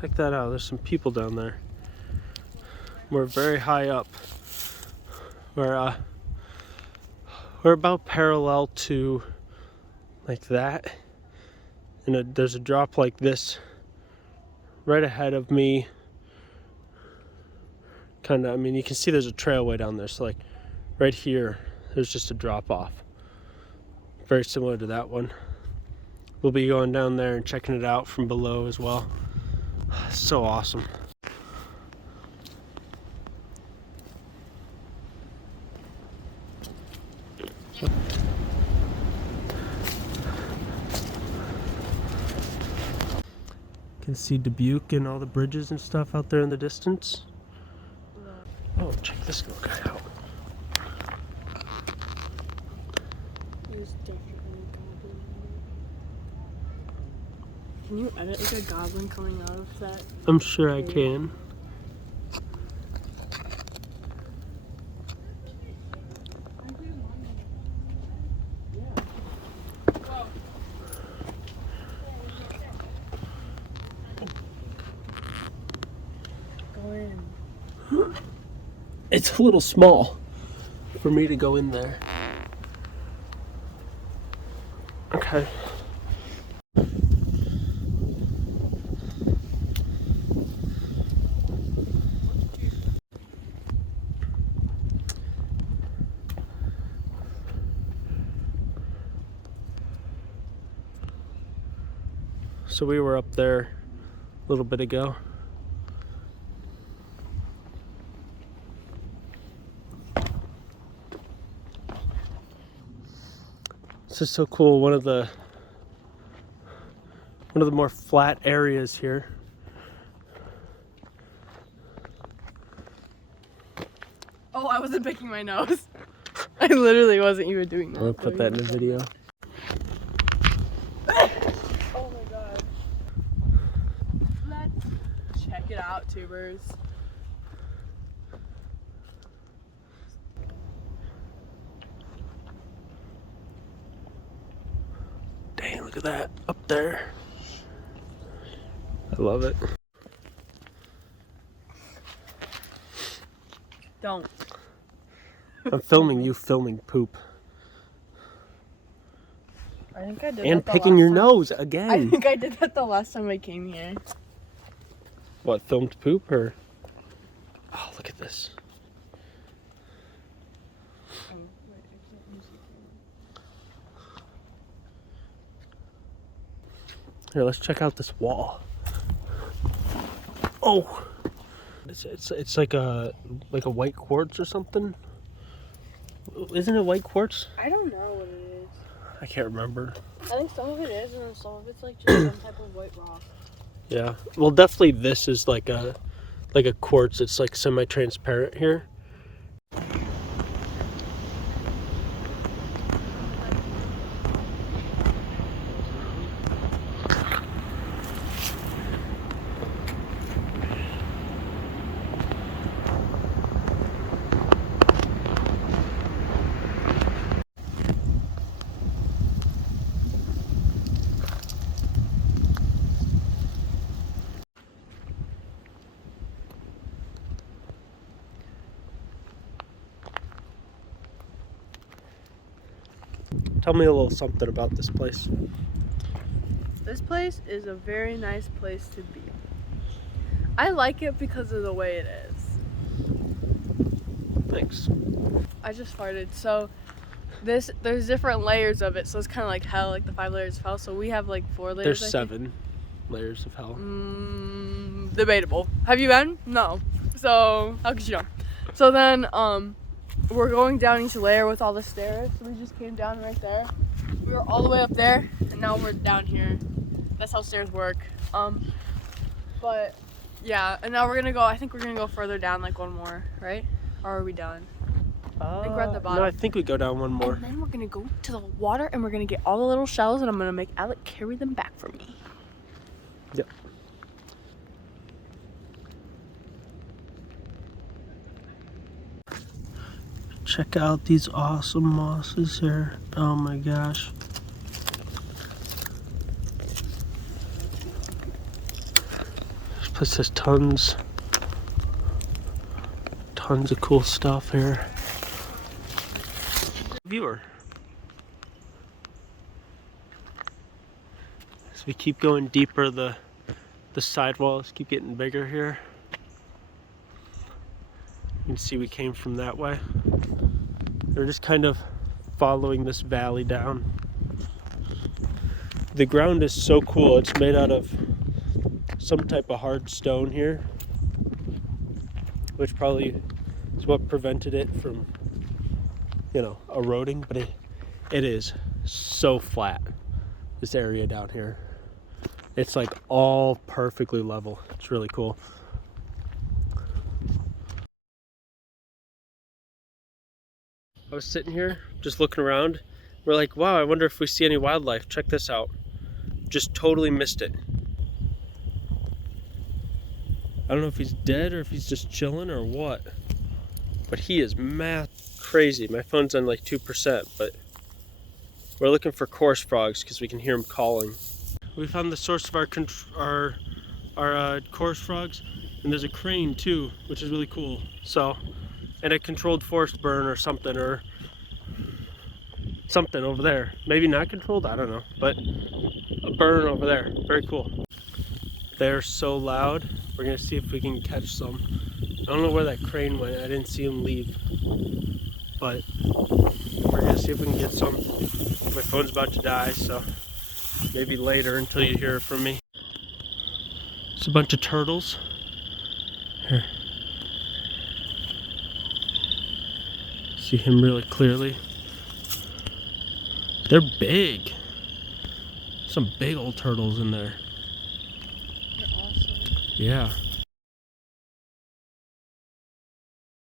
Check that out. There's some people down there. We're very high up. We're about parallel to like that, and there's a drop like this right ahead of me. Kind of, I mean, you can see there's a trail way down there. So like right here, there's just a drop off. Very similar to that one. We'll be going down there and checking it out from below as well. So awesome. You can see Dubuque and all the bridges and stuff out there in the distance. Oh, check this little guy out. There's definitely a goblin in there. Can you edit like a goblin coming out of that? I'm sure I can. It's a little small for me to go in there. Okay. So we were up there a little bit ago. This is so cool. One of the more flat areas here. Oh, I wasn't picking my nose. I literally wasn't even doing that. I'm gonna put that in the video. Oh my god. Let's check it out, tubers. Dang, look at that up there. I love it. Don't. I'm filming you filming poop. I think I did And that the picking last your time. nose again. I think I did that the last time I came here. What, filmed poop or? Oh, look at this. Here, let's check out this wall. Oh, it's like a white quartz or something. Isn't it white quartz? I don't know what it is. I can't remember. I think some of it is, and then some of it's like just some type of white rock. Yeah. Well, definitely this is like a quartz. It's like semi-transparent here. Tell me a little something about this place. This place is a very nice place to be. I like it because of the way it is. Thanks. I just farted. So there's different layers of it. So it's kind of like hell, like the 5 layers of hell. So we have like 4 layers. There's 7 layers of hell. Debatable. Have you been? No. So how could you know? So then we're going down each layer with all the stairs. So we just came down right there. We were all the way up there, and now we're down here. That's how stairs work. But yeah, and now we're gonna go. I think we're gonna go further down, like one more, right? Or are we done? I think we're at the bottom. No, I think we go down one more. And then we're gonna go to the water, and we're gonna get all the little shells, and I'm gonna make Alec carry them back for me. Yep. Check out these awesome mosses here. Oh my gosh. This has tons of cool stuff here. Viewer. As we keep going deeper, the sidewalls keep getting bigger here. You can see we came from that way. We're just kind of following this valley down. The ground is so cool. It's made out of some type of hard stone here, which probably is what prevented it from, eroding, but it is so flat, this area down here. It's like all perfectly level. It's really cool. I was sitting here just looking around. We're like, wow, I wonder if we see any wildlife. Check this out. Just totally missed it. I don't know if he's dead or if he's just chilling or what, but he is mad crazy. My phone's on like 2%, but we're looking for coarse frogs because we can hear them calling. We found the source of our coarse frogs, and there's a crane too, which is really cool. So, and a controlled forest burn or something over there. Maybe not controlled, I don't know, but a burn over there. Very cool. They're so loud. We're gonna see if we can catch some. I don't know where that crane went. I didn't see him leave, but we're gonna see if we can get some. My phone's about to die, so maybe later until you hear from me. It's a bunch of turtles. Here. See him really clearly. They're big. Some big old turtles in there. They're awesome. Yeah.